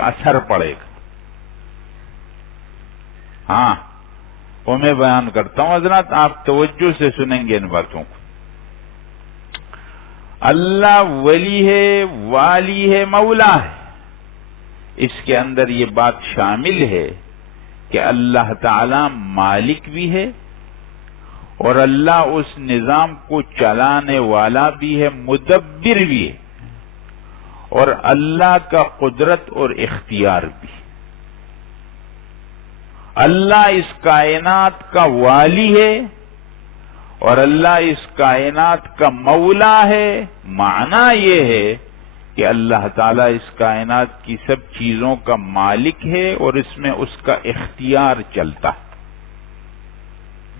کا اثر پڑے گا. ہاں وہ میں بیان کرتا ہوں حضرات، آپ توجہ سے سنیں گے ان باتوں کو. اللہ ولی ہے، والی ہے، مولا ہے. اس کے اندر یہ بات شامل ہے کہ اللہ تعالی مالک بھی ہے اور اللہ اس نظام کو چلانے والا بھی ہے، مدبر بھی ہے، اور اللہ کا قدرت اور اختیار بھی. اللہ اس کائنات کا والی ہے اور اللہ اس کائنات کا مولا ہے. معنی یہ ہے کہ اللہ تعالیٰ اس کائنات کی سب چیزوں کا مالک ہے اور اس میں اس کا اختیار چلتا ہے،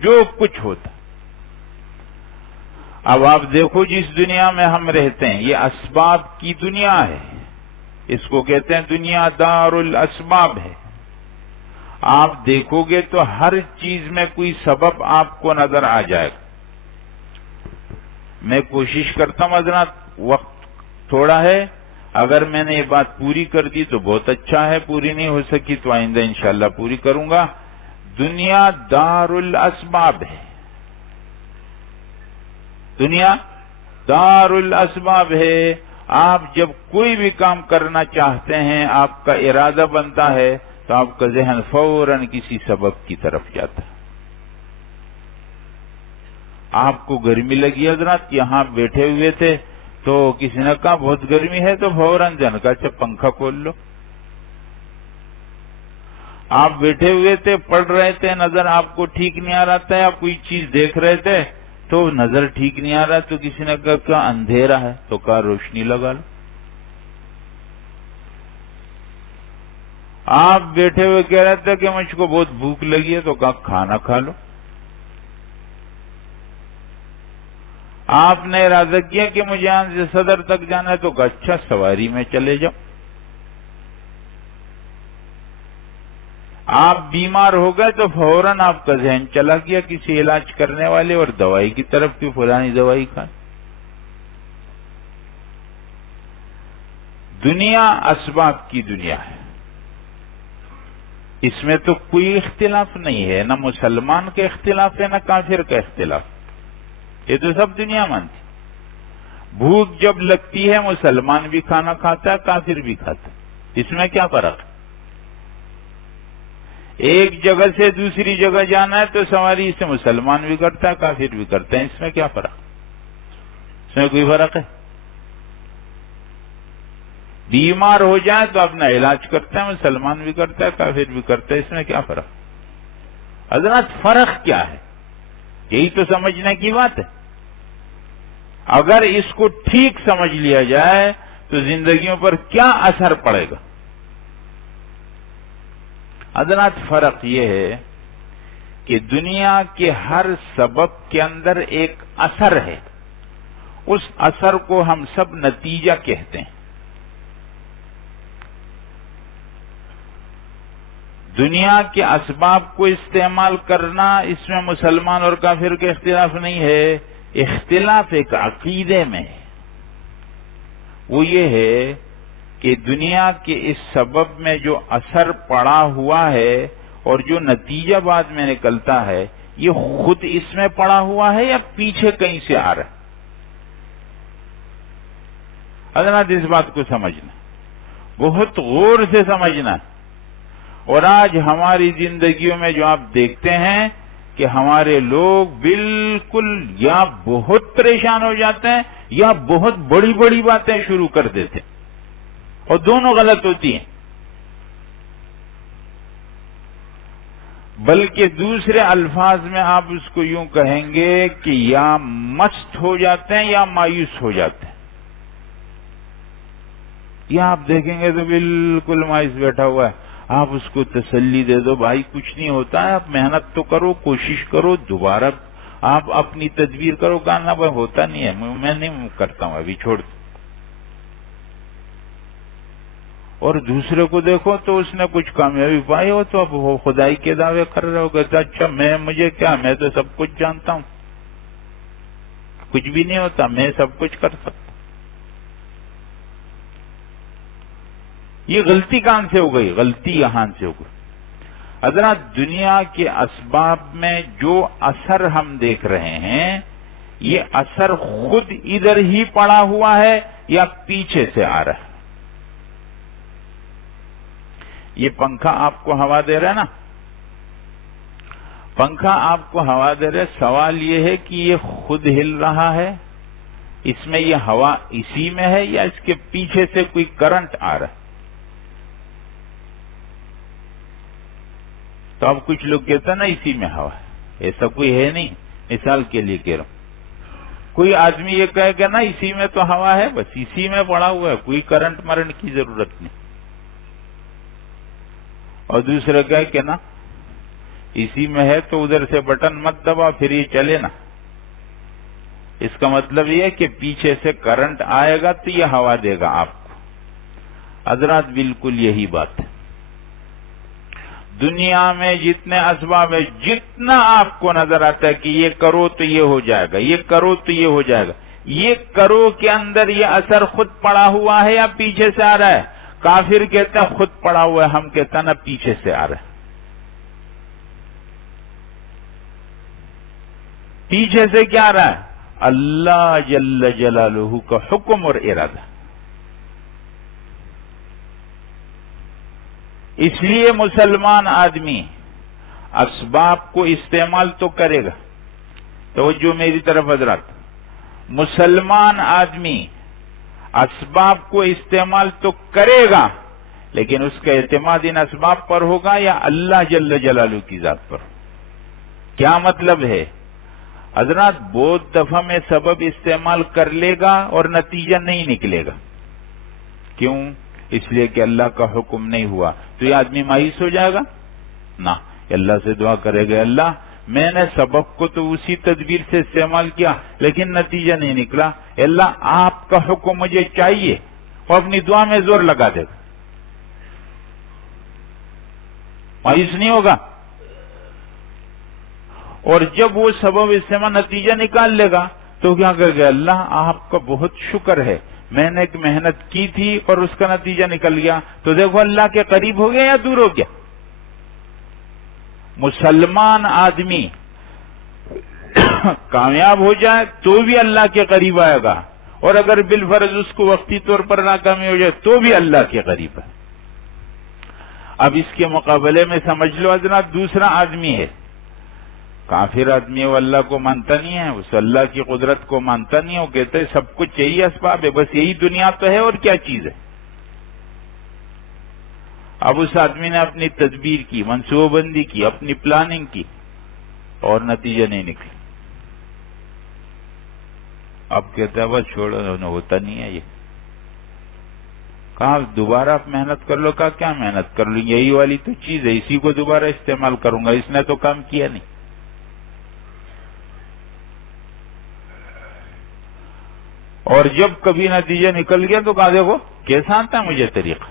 جو کچھ ہوتا. اب آپ دیکھو جس دنیا میں ہم رہتے ہیں یہ اسباب کی دنیا ہے، اس کو کہتے ہیں دنیا دار الاسباب ہے. آپ دیکھو گے تو ہر چیز میں کوئی سبب آپ کو نظر آ جائے گا. میں کوشش کرتا ہوں حضرات، وقت تھوڑا ہے، اگر میں نے یہ بات پوری کر دی تو بہت اچھا ہے، پوری نہیں ہو سکی تو آئندہ انشاءاللہ پوری کروں گا. دنیا دار الاسباب ہے، دنیا دار الاسباب ہے. آپ جب کوئی بھی کام کرنا چاہتے ہیں، آپ کا ارادہ بنتا ہے تو آپ کا ذہن فوراً کسی سبب کی طرف جاتا ہے. آپ کو گرمی لگی حضرات، یہاں بیٹھے ہوئے تھے تو کسی نے کہا بہت گرمی ہے تو فوراً ذہن کا اچھا پنکھا کھول لو. آپ بیٹھے ہوئے تھے، پڑھ رہے تھے، نظر آپ کو ٹھیک نہیں آ رہا تھا، آپ کوئی چیز دیکھ رہے تھے تو نظر ٹھیک نہیں آ رہا تو کسی نے کہا کیا اندھیرا ہے تو کہا روشنی لگا لو. آپ بیٹھے ہوئے کہہ رہے تھے کہ مجھ کو بہت بھوک لگی ہے تو کہا کھانا کھا لو. آپ نے ارادہ کیا کہ مجھے یہاں سے صدر تک جانا ہے تو کہا اچھا سواری میں چلے جاؤ. آپ بیمار ہو گئے تو فوراً آپ کا ذہن چلا گیا کسی علاج کرنے والے اور دوائی کی طرف کی، فلانی دوائی کھا. دنیا اسباب کی دنیا ہے، اس میں تو کوئی اختلاف نہیں ہے، نہ مسلمان کا اختلاف ہے نہ کافر کا اختلاف. یہ تو سب دنیا مانتی. بھوک جب لگتی ہے مسلمان بھی کھانا کھاتا ہے، کافر بھی کھاتا ہے. اس میں کیا فرق ہے؟ ایک جگہ سے دوسری جگہ جانا ہے تو سواری سے مسلمان بھی کرتا ہے، کافر بھی کرتا ہے. اس میں کیا فرق؟ اس میں کوئی فرق ہے؟ بیمار ہو جائے تو اپنا علاج کرتا ہے، مسلمان بھی کرتا ہے، کافر بھی کرتا ہے. اس میں کیا فرق؟ حضرات فرق کیا ہے؟ یہی تو سمجھنے کی بات ہے. اگر اس کو ٹھیک سمجھ لیا جائے تو زندگیوں پر کیا اثر پڑے گا. حضرات فرق یہ ہے کہ دنیا کے ہر سبب کے اندر ایک اثر ہے، اس اثر کو ہم سب نتیجہ کہتے ہیں. دنیا کے اسباب کو استعمال کرنا، اس میں مسلمان اور کافر کے اختلاف نہیں ہے. اختلاف ایک عقیدے میں ہے، وہ یہ ہے کہ دنیا کے اس سبب میں جو اثر پڑا ہوا ہے اور جو نتیجہ بعد میں نکلتا ہے یہ خود اس میں پڑا ہوا ہے یا پیچھے کہیں سے آ رہا ہے. حضرات اس بات کو سمجھنا، بہت غور سے سمجھنا. اور آج ہماری زندگیوں میں جو آپ دیکھتے ہیں کہ ہمارے لوگ بالکل یا بہت پریشان ہو جاتے ہیں یا بہت بڑی بڑی باتیں شروع کر دیتے ہیں، اور دونوں غلط ہوتی ہیں. بلکہ دوسرے الفاظ میں آپ اس کو یوں کہیں گے کہ یا مست ہو جاتے ہیں یا مایوس ہو جاتے ہیں. یا آپ دیکھیں گے تو بالکل مایوس بیٹھا ہوا ہے، آپ اس کو تسلی دے دو بھائی کچھ نہیں ہوتا ہے، آپ محنت تو کرو، کوشش کرو، دوبارہ آپ اپنی تدبیر کرو. کہنا بھائی ہوتا نہیں ہے، میں نہیں کرتا ہوں، ابھی چھوڑ دو. اور دوسرے کو دیکھو تو اس نے کچھ کامیابی پائی ہو تو اب وہ خدائی کے دعوے کر رہے ہو گئے. اچھا مجھے کیا، میں تو سب کچھ جانتا ہوں، کچھ بھی نہیں ہوتا، میں سب کچھ کر سکتا. یہ غلطی کہاں سے ہو گئی؟ غلطی یہاں سے ہو گئی۔ حضرات دنیا کے اسباب میں جو اثر ہم دیکھ رہے ہیں، یہ اثر خود ادھر ہی پڑا ہوا ہے یا پیچھے سے آ رہا ہے؟ یہ پنکھا آپ کو ہوا دے رہا ہے نا، پنکھا آپ کو ہوا دے رہا ہے، سوال یہ ہے کہ یہ خود ہل رہا ہے، اس میں یہ ہوا اسی میں ہے یا اس کے پیچھے سے کوئی کرنٹ آ رہا ہے؟ تو اب کچھ لوگ کہتے ہیں نا اسی میں ہوا ہے، ایسا کوئی ہے نہیں۔ مثال کے لیے کہہ رہا ہوں، کوئی آدمی یہ کہے کہ نا اسی میں تو ہوا ہے، بس اسی میں پڑا ہوا ہے، کوئی کرنٹ مرنٹ کی ضرورت نہیں، اور دوسرے کہے کہ نا اسی میں ہے تو ادھر سے بٹن مت دبا پھر یہ چلے نا۔ اس کا مطلب یہ ہے کہ پیچھے سے کرنٹ آئے گا تو یہ ہوا دے گا آپ کو۔ حضرات بالکل یہی بات ہے، دنیا میں جتنے اسباب ہیں، جتنا آپ کو نظر آتا ہے کہ یہ کرو تو یہ ہو جائے گا، یہ کرو تو یہ ہو جائے گا، یہ کرو کے اندر یہ اثر خود پڑا ہوا ہے یا پیچھے سے آ رہا ہے؟ کافر کہتا ہے خود پڑا ہوا ہے، ہم کہتا ہے نا پیچھے سے آ رہا ہے۔ پیچھے سے کیا آ رہا ہے؟ اللہ جل جلالہ کا حکم اور ارادہ۔ اس لیے مسلمان آدمی اسباب کو استعمال تو کرے گا، توجہ میری طرف حضرات، مسلمان آدمی اسباب کو استعمال تو کرے گا، لیکن اس کا اعتماد ان اسباب پر ہوگا یا اللہ جل جلالہ کی ذات پر؟ کیا مطلب ہے حضرات؟ بہت دفعہ میں سبب استعمال کر لے گا اور نتیجہ نہیں نکلے گا، کیوں؟ اس لیے کہ اللہ کا حکم نہیں ہوا، تو یہ آدمی مایوس ہو جائے گا نہ، اللہ سے دعا کرے گا اللہ میں نے سبب کو تو اسی تدبیر سے استعمال کیا لیکن نتیجہ نہیں نکلا، اللہ آپ کا حکم مجھے چاہیے، اور اپنی دعا میں زور لگا دے گا، مایوس نہیں ہوگا۔ اور جب وہ سبب استعمال نتیجہ نکال لے گا تو کیا کہے گا؟ اللہ آپ کا بہت شکر ہے، میں نے ایک محنت کی تھی اور اس کا نتیجہ نکل گیا، تو دیکھو اللہ کے قریب ہو گیا یا دور ہو گیا؟ مسلمان آدمی کامیاب ہو جائے تو بھی اللہ کے قریب آئے گا، اور اگر بالفرض اس کو وقتی طور پر ناکامی ہو جائے تو بھی اللہ کے قریب ہے۔ اب اس کے مقابلے میں سمجھ لو حضرات دوسرا آدمی ہے، کافر آدمی ہے، وہ اللہ کو مانتا نہیں ہے، اس اللہ کی قدرت کو مانتا نہیں ہے، وہ کہتے ہیں سب کچھ یہی اسباب ہے، بس یہی دنیا تو ہے اور کیا چیز ہے۔ اب اس آدمی نے اپنی تدبیر کی، منصوبہ بندی کی، اپنی پلاننگ کی اور نتیجہ نہیں نکلا، اب کہتا ہے بس چھوڑو، ہوتا نہیں ہے یہ۔ کہا دوبارہ آپ محنت کر لو، کہا کیا محنت کر لوں، یہی والی تو چیز ہے، اسی کو دوبارہ استعمال کروں گا، اس نے تو کام کیا نہیں۔ اور جب کبھی نتیجہ نکل گیا تو کہا دیکھو کیسا آتا ہے مجھے طریقہ۔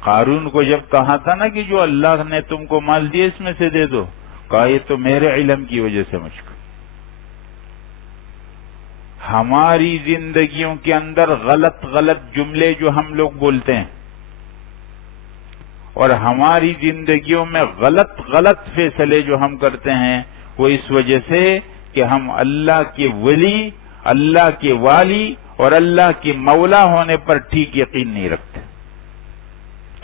قارون کو جب کہا تھا نا کہ جو اللہ نے تم کو مال دیا اس میں سے دے دو، کہا یہ تو میرے علم کی وجہ سے مجھ کو۔ ہماری زندگیوں کے اندر غلط غلط جملے جو ہم لوگ بولتے ہیں اور ہماری زندگیوں میں غلط غلط فیصلے جو ہم کرتے ہیں، وہ اس وجہ سے کہ ہم اللہ کے ولی، اللہ کے والی اور اللہ کے مولا ہونے پر ٹھیک یقین نہیں رکھتے۔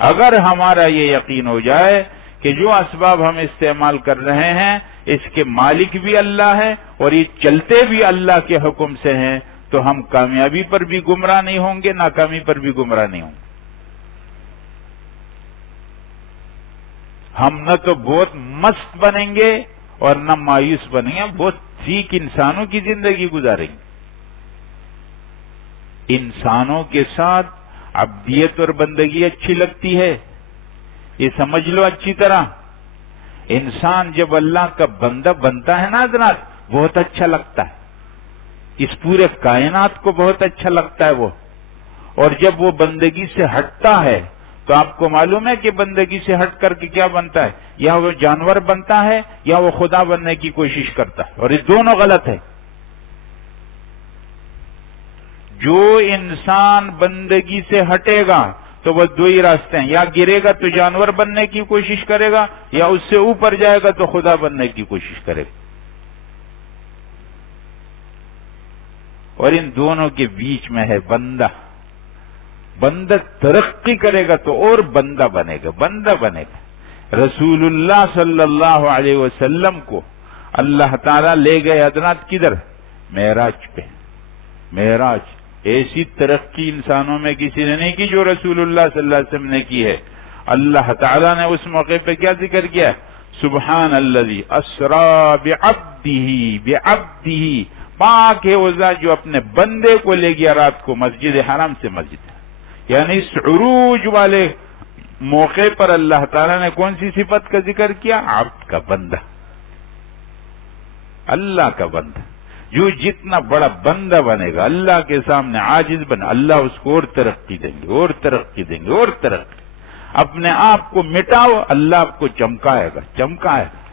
اگر ہمارا یہ یقین ہو جائے کہ جو اسباب ہم استعمال کر رہے ہیں اس کے مالک بھی اللہ ہے اور یہ چلتے بھی اللہ کے حکم سے ہیں، تو ہم کامیابی پر بھی گمراہ نہیں ہوں گے، ناکامی پر بھی گمراہ نہیں ہوں گے۔ ہم نہ تو بہت مست بنیں گے اور نہ مایوس بنیں گے، بہت ٹھیک انسانوں کی زندگی گزاریں گے۔ انسانوں کے ساتھ عبدیت اور بندگی اچھی لگتی ہے، یہ سمجھ لو اچھی طرح۔ انسان جب اللہ کا بندہ بنتا ہے نا حضرات، بہت اچھا لگتا ہے، اس پورے کائنات کو بہت اچھا لگتا ہے وہ۔ اور جب وہ بندگی سے ہٹتا ہے تو آپ کو معلوم ہے کہ بندگی سے ہٹ کر کے کیا بنتا ہے، یا وہ جانور بنتا ہے یا وہ خدا بننے کی کوشش کرتا ہے، اور یہ دونوں غلط ہے۔ جو انسان بندگی سے ہٹے گا تو وہ دو ہی راستے ہیں، یا گرے گا تو جانور بننے کی کوشش کرے گا، یا اس سے اوپر جائے گا تو خدا بننے کی کوشش کرے گا۔ اور ان دونوں کے بیچ میں ہے بندہ۔ بندہ ترقی کرے گا تو اور بندہ بنے گا، بندہ بنے گا۔ رسول اللہ صلی اللہ علیہ وسلم کو اللہ تعالیٰ لے گئے حضرات کدھر؟ معراج پہ۔ معراج ایسی ترقی انسانوں میں کسی نے نہیں کی جو رسول اللہ صلی اللہ علیہ وسلم نے کی ہے۔ اللہ تعالیٰ نے اس موقع پہ کیا ذکر کیا؟ سبحان الذی اسریٰ بعبدہ، پاک ہے وہ ذات جو اپنے بندے کو لے گیا رات کو مسجد حرام سے مسجد، یعنی اس عروج والے موقع پر اللہ تعالیٰ نے کون سی صفت کا ذکر کیا؟ عبد کا، بندہ، اللہ کا بندہ۔ جو جتنا بڑا بندہ بنے گا اللہ کے سامنے عاجز بنے، اللہ اس کو اور ترقی دیں گے، اور ترقی دیں گے، اور ترقی۔ اپنے آپ کو مٹاؤ، اللہ آپ کو چمکائے گا، چمکائے گا۔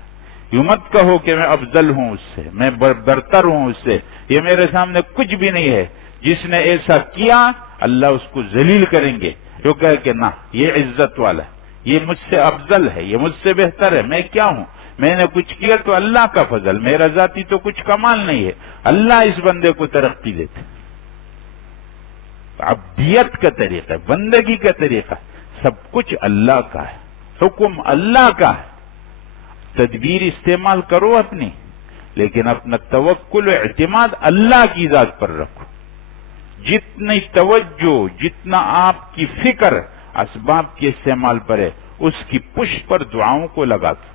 یوں مت کہو کہ میں افضل ہوں اس سے، میں برتر ہوں اس سے، یہ میرے سامنے کچھ بھی نہیں ہے۔ جس نے ایسا کیا اللہ اس کو ذلیل کریں گے، جو کہے کہ نہ یہ عزت والا ہے، یہ مجھ سے افضل ہے، یہ مجھ سے بہتر ہے، میں کیا ہوں؟ میں نے کچھ کیا تو اللہ کا فضل، میرا ذاتی تو کچھ کمال نہیں ہے۔ اللہ اس بندے کو ترقی دیتے۔ عبدیت کا طریقہ، بندگی کا طریقہ، سب کچھ اللہ کا ہے، حکم اللہ کا ہے۔ تدبیر استعمال کرو اپنی، لیکن اپنا توکل و اعتماد اللہ کی ذات پر رکھو۔ جتنی توجہ، جتنا آپ کی فکر اسباب کے استعمال پر ہے، اس کی پشت پر دعاؤں کو لگا دو۔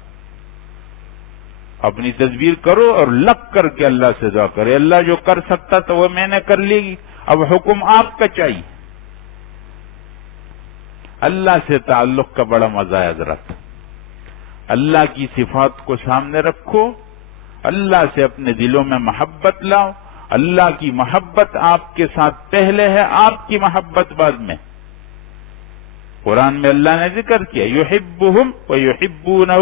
اپنی تدبیر کرو اور لگ کر کے اللہ سے دعا کرے، اللہ جو کر سکتا تو وہ میں نے کر لی گی، اب حکم آپ کا چاہیے۔ اللہ سے تعلق کا بڑا مزہ ہے حضرت۔ اللہ کی صفات کو سامنے رکھو، اللہ سے اپنے دلوں میں محبت لاؤ۔ اللہ کی محبت آپ کے ساتھ پہلے ہے، آپ کی محبت بعد میں۔ قرآن میں اللہ نے ذکر کیا یحبہم ویحبونہ،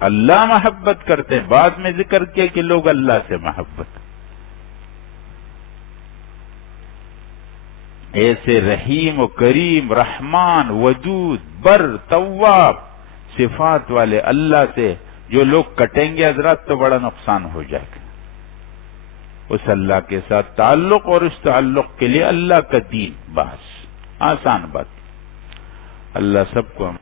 اللہ محبت کرتے ہیں، بعد میں ذکر کیا کہ لوگ اللہ سے محبت۔ ایسے رحیم و کریم، رحمان، ودود، بر، تواب صفات والے اللہ سے جو لوگ کٹیں گے حضرات تو بڑا نقصان ہو جائے گا۔ اس اللہ کے ساتھ تعلق، اور اس تعلق کے لیے اللہ کا دین، بس آسان بات۔ اللہ سب کو